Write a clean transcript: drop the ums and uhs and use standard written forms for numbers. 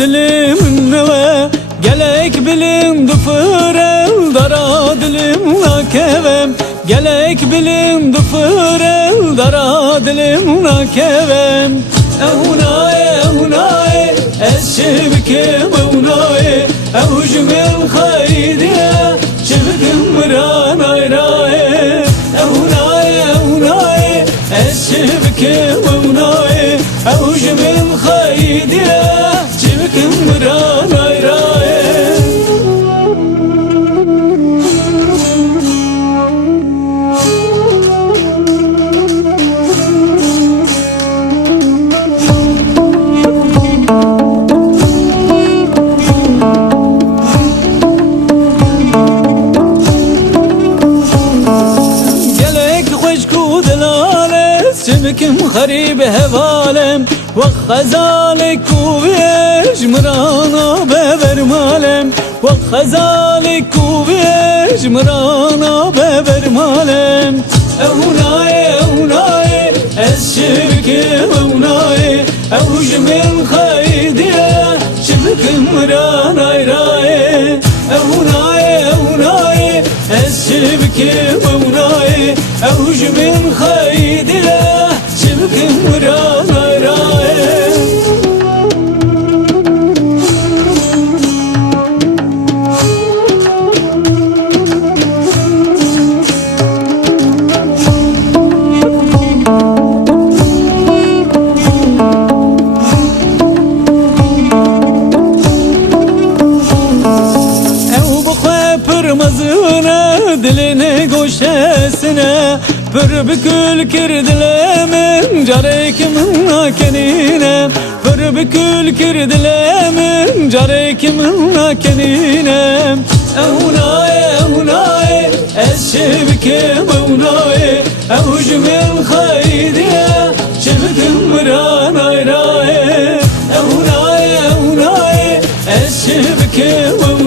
dilimin neve Gelek bilim dıfırel dara dilim nakevem Gelek bilim dıfırel dara dilim nakevem Ehunaye eşşibkim ehunaye Evcümil haydiye şibkim mıran ayraye Ehunaye eşşibkim ehunaye Evcümil haydiye şibkim mıran ayraye شبكم خريب هوالم وخزالك وبيج مرانا ببرمالم وخزالك وبيج مرانا ببرمالم اوناي الشبكم اوناي اوجمن خيديه شبكم مرانا راي اوناي الشبكم اوناي اوجمن خيديه شبكم مرانا راي Diline goşesine Pür bükül kirdilemin Carekimin akenine Pür bükül kirdilemin Carekimin akenine Ehunaye eşşibkim ehunaye Evcümil haydiye şibkim mıran ayraye Ehunaye eşşibkim